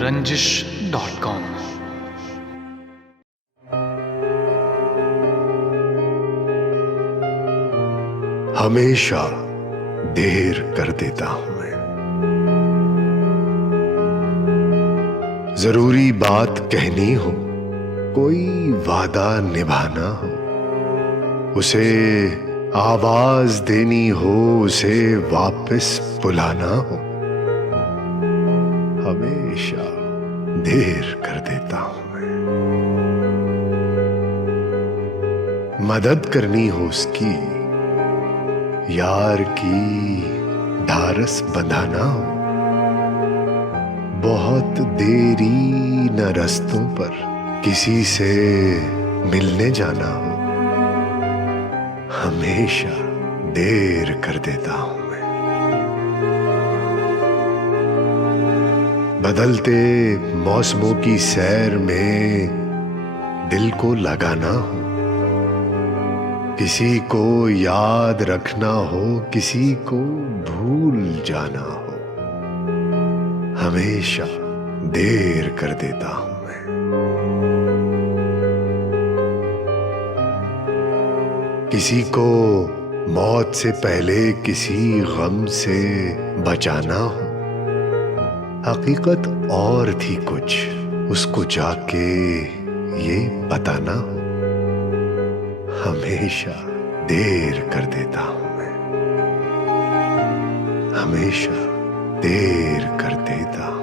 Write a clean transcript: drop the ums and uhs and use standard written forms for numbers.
रंजिश.com। हमेशा देर कर देता हूं मैं। जरूरी बात कहनी हो, कोई वादा निभाना हो, उसे आवाज देनी हो, उसे वापस बुलाना हो, हमेशा देर कर देता हूं मैं। मदद करनी हो उसकी, यार की ढारस बंधाना हो, बहुत देरी न रस्तों पर किसी से मिलने जाना हो, हमेशा देर कर देता हूं मैं। बदलते मौसमों की सैर में दिल को लगाना हो, किसी को याद रखना हो, किसी को भूल जाना हो, हमेशा देर कर देता हूं मैं। किसी को मौत से पहले किसी गम से बचाना हो, हकीकत और थी कुछ, उसको जाके ये बताना हो, हमेशा देर कर देता हूं मैं। हमेशा देर कर देता हूं।